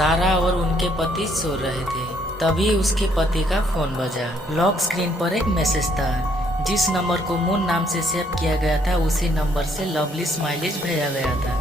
सारा और उनके पति सो रहे थे। तभी उसके पति का फोन बजा। लॉक स्क्रीन पर एक मैसेज था। जिस नंबर को मून नाम से सेव किया गया था उसी नंबर से लवली स्माइलीज भेजा गया था।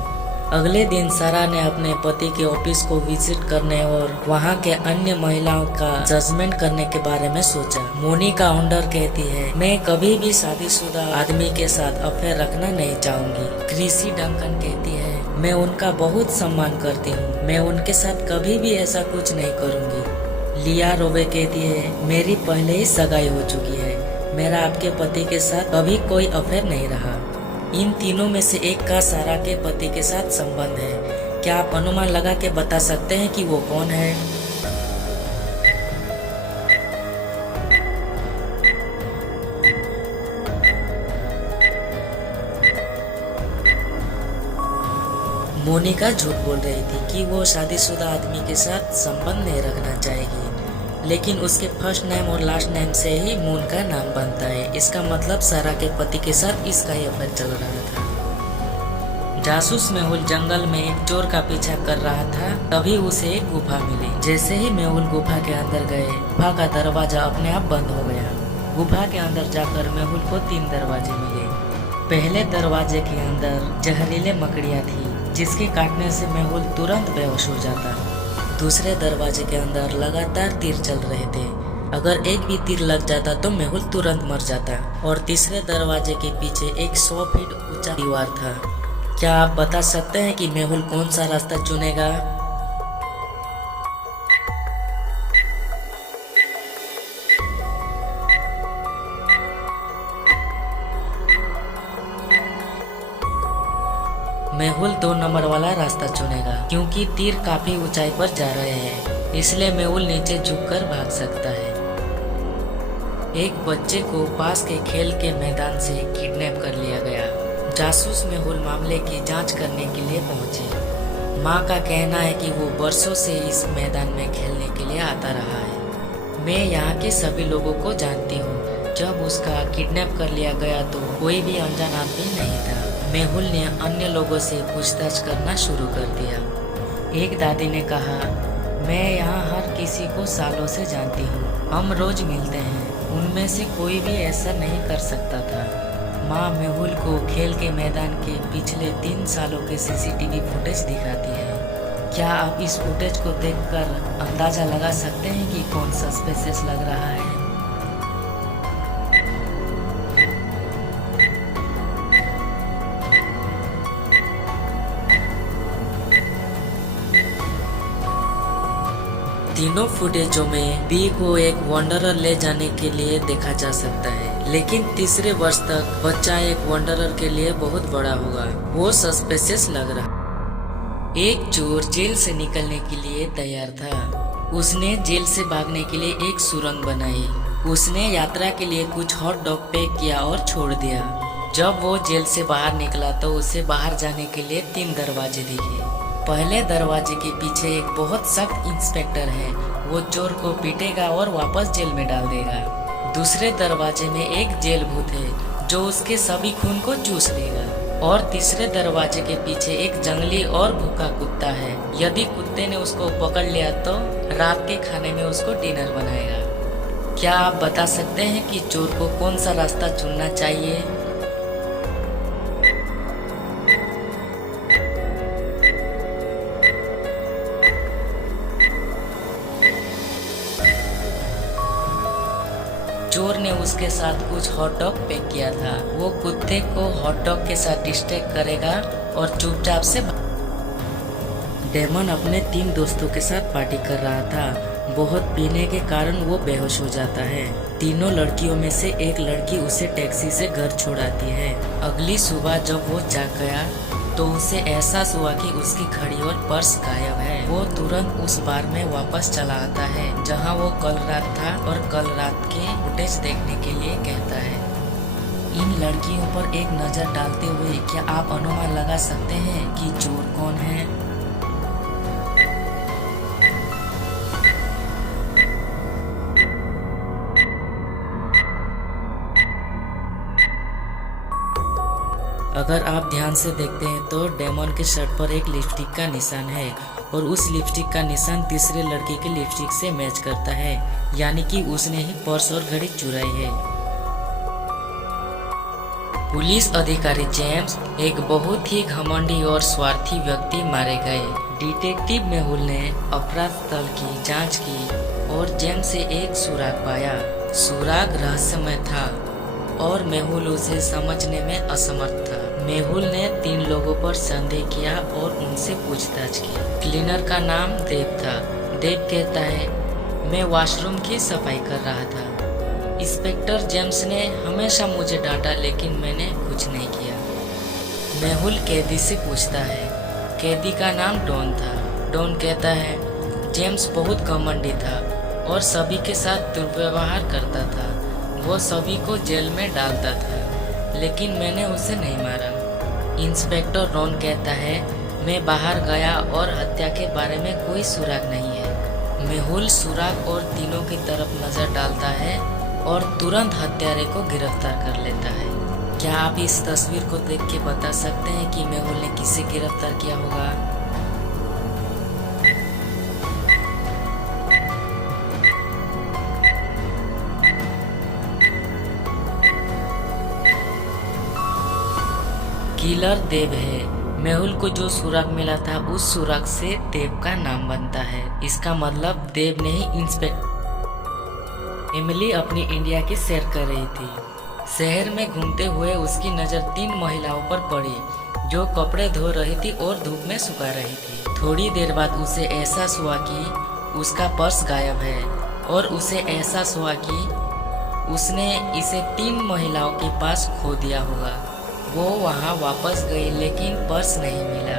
अगले दिन सारा ने अपने पति के ऑफिस को विजिट करने और वहां के अन्य महिलाओं का जजमेंट करने के बारे में सोचा। मोनिका ओंडर कहती है, मैं कभी भी शादीशुदा आदमी के साथ अफेयर रखना नहीं चाहूंगी। क्रिसी डंकन कहती है, मैं उनका बहुत सम्मान करती हूँ, मैं उनके साथ कभी भी ऐसा कुछ नहीं करूँगी। लिया रोवे कहती है, मेरी पहले ही सगाई हो चुकी है, मेरा आपके पति के साथ कभी कोई अफेयर नहीं रहा। इन तीनों में से एक का सारा के पति के साथ संबंध है। क्या आप अनुमान लगा के बता सकते हैं कि वो कौन है? मोनिका झूठ बोल रही थी कि वो शादीशुदा आदमी के साथ संबंध नहीं रखना चाहेगी, लेकिन उसके फर्स्ट नेम और लास्ट नेम से ही मून का नाम बनता है। इसका मतलब सारा के पति के साथ इसका ही अफेयर चल रहा था। जासूस मेहुल जंगल में एक चोर का पीछा कर रहा था, तभी उसे एक गुफा मिली। जैसे ही मेहुल गुफा के अंदर गए, गुफा का दरवाजा अपने आप बंद हो गया। गुफा के अंदर जाकर मेहुल को 3 दरवाजे मिले। पहले दरवाजे के अंदर जहरीले मकड़ियाँ थी, जिसके काटने से मेहुल तुरंत बेहोश हो जाता। दूसरे दरवाजे के अंदर लगातार तीर चल रहे थे, अगर एक भी तीर लग जाता तो मेहुल तुरंत मर जाता। और तीसरे दरवाजे के पीछे एक 100 फीट ऊंचा दीवार था। क्या आप बता सकते हैं कि मेहुल कौन सा रास्ता चुनेगा? मेहुल 2 नंबर वाला रास्ता चुनेगा, क्योंकि तीर काफी ऊंचाई पर जा रहे हैं, इसलिए मेहुल नीचे झुककर भाग सकता है। एक बच्चे को पास के खेल के मैदान से किडनैप कर लिया गया। जासूस मेहुल मामले की जांच करने के लिए पहुंचे। मां का कहना है कि वो बरसों से इस मैदान में खेलने के लिए आता रहा है। मैं यहाँ के सभी लोगों को जानती हूँ। जब उसका किडनैप कर लिया गया तो कोई भी अनजान आदमी नहीं था। मेहुल ने अन्य लोगों से पूछताछ करना शुरू कर दिया। एक दादी ने कहा, मैं यहाँ हर किसी को सालों से जानती हूँ, हम रोज मिलते हैं, उनमें से कोई भी ऐसा नहीं कर सकता था। माँ मेहुल को खेल के मैदान के पिछले 3 सालों के सीसीटीवी फुटेज दिखाती है। क्या आप इस फुटेज को देखकर अंदाजा लगा सकते हैं कि कौन सस्पिशियस लग रहा है? तीनों फुटेजों में बी को एक वंडरर ले जाने के लिए देखा जा सकता है, लेकिन तीसरे वर्ष तक बच्चा एक वंडरर के लिए बहुत बड़ा होगा। वो सस्पिशियस लग रहा। एक चोर जेल से निकलने के लिए तैयार था। उसने जेल से भागने के लिए एक सुरंग बनाई। उसने यात्रा के लिए कुछ हॉट डॉग पैक किया और छोड़ दिया। जब वो जेल से बाहर निकला तो उसे बाहर जाने के लिए 3 दरवाजे दिखे। पहले दरवाजे के पीछे एक बहुत सख्त इंस्पेक्टर है, वो चोर को पीटेगा और वापस जेल में डाल देगा। दूसरे दरवाजे में एक जेल भूत है जो उसके सभी खून को चूस लेगा। और तीसरे दरवाजे के पीछे एक जंगली और भूखा कुत्ता है। यदि कुत्ते ने उसको पकड़ लिया तो रात के खाने में उसको डिनर बनाएगा। क्या आप बता सकते हैं कि चोर को कौन सा रास्ता चुनना चाहिए? चोर ने उसके साथ कुछ हॉट डॉग पैक किया था। वो कुत्ते को हॉट डॉग के साथ डिस्ट्रैक्ट करेगा और चुपचाप से डेमन अपने 3 दोस्तों के साथ पार्टी कर रहा था। बहुत पीने के कारण वो बेहोश हो जाता है। तीनों लड़कियों में से एक लड़की उसे टैक्सी से घर छोड़ाती है। अगली सुबह जब वो जाग गया तो उसे एहसास हुआ कि उसकी घड़ी और पर्स गायब है। वो तुरंत उस बार में वापस चला आता है जहां वो कल रात था और कल रात के फुटेज देखने के लिए कहता है। इन लड़कियों पर एक नज़र डालते हुए क्या आप अनुमान लगा सकते हैं कि चोर कौन है? अगर आप ध्यान से देखते हैं तो डेमन के शर्ट पर एक लिपस्टिक का निशान है और उस लिपस्टिक का निशान तीसरे लड़के के लिपस्टिक से मैच करता है, यानी कि उसने ही पर्स और घड़ी चुराई है। पुलिस अधिकारी जेम्स एक बहुत ही घमंडी और स्वार्थी व्यक्ति मारे गए। डिटेक्टिव मेहुल ने अपराध स्थल की जांच की और जेम्स से एक सुराग पाया। सुराग रहस्यमय था और मेहुल उसे समझने में असमर्थ था। मेहुल ने 3 लोगों पर संदेह किया और उनसे पूछताछ की। क्लीनर का नाम देव था। देव कहता है, मैं वॉशरूम की सफाई कर रहा था। इंस्पेक्टर जेम्स ने हमेशा मुझे डांटा, लेकिन मैंने कुछ नहीं किया। मेहुल कैदी से पूछता है। कैदी का नाम डॉन था। डॉन कहता है, जेम्स बहुत घमंडी था और सभी के साथ दुर्व्यवहार करता था। वो सभी को जेल में डालता था, लेकिन मैंने उसे नहीं मारा। इंस्पेक्टर रॉन कहता है, मैं बाहर गया और हत्या के बारे में कोई सुराग नहीं है। मेहुल सुराग और तीनों की तरफ नजर डालता है और तुरंत हत्यारे को गिरफ्तार कर लेता है। क्या आप इस तस्वीर को देख के बता सकते हैं कि मेहुल ने किसे गिरफ्तार किया होगा? किलर देव है। मेहुल को जो सुराग मिला था उस सुराग से देव का नाम बनता है। इसका मतलब देव ने ही इंस्पेक्टर। एमिली अपनी इंडिया की सैर कर रही थी। शहर में घूमते हुए उसकी नज़र 3 महिलाओं पर पड़ी जो कपड़े धो रही थी और धूप में सुखा रही थी। थोड़ी देर बाद उसे एहसास हुआ कि उसका पर्स गायब है और उसे एहसास हुआ कि उसने इसे 3 महिलाओं के पास खो दिया होगा। वो वहाँ वापस गई, लेकिन पर्स नहीं मिला।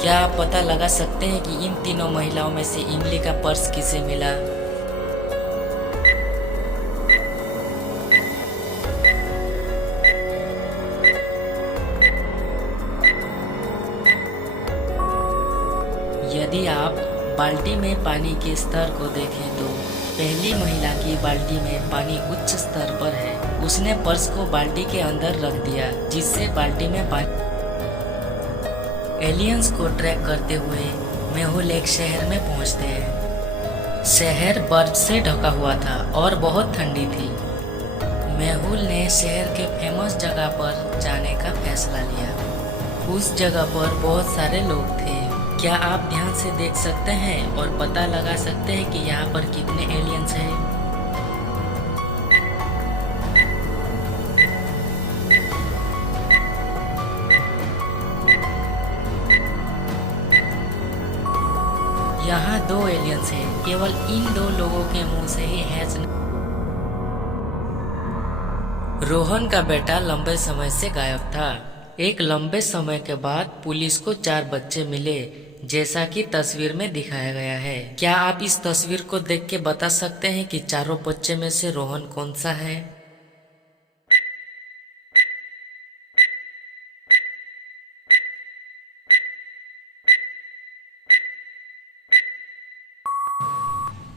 क्या आप पता लगा सकते हैं कि इन तीनों महिलाओं में से इमली का पर्स किसे मिला? यदि आप बाल्टी में पानी के स्तर को देखें तो पहली महिला की बाल्टी में पानी उच्च स्तर पर है। उसने पर्स को बाल्टी के अंदर रख दिया, जिससे बाल्टी में पानी। एलियंस को ट्रैक करते हुए मेहुल एक शहर में पहुंचते हैं। शहर बर्फ से ढका हुआ था और बहुत ठंडी थी। मेहुल ने शहर के फेमस जगह पर जाने का फैसला लिया। उस जगह पर बहुत सारे लोग थे। क्या आप ध्यान से देख सकते हैं और पता लगा सकते हैं कि यहाँ पर कितने एलियंस हैं? यहाँ 2 एलियंस हैं। केवल इन 2 लोगों के मुंह से ही हैच। रोहन का बेटा लंबे समय से गायब था। एक लंबे समय के बाद पुलिस को 4 बच्चे मिले, जैसा कि तस्वीर में दिखाया गया है। क्या आप इस तस्वीर को देख के बता सकते हैं कि चारों बच्चे में से रोहन कौन सा है?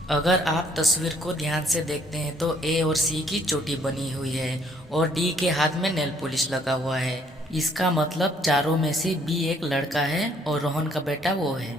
अगर आप तस्वीर को ध्यान से देखते हैं तो ए और सी की चोटी बनी हुई है और डी के हाथ में नेल पॉलिश लगा हुआ है। इसका मतलब चारों में से बी एक लड़का है और रोहन का बेटा वो है।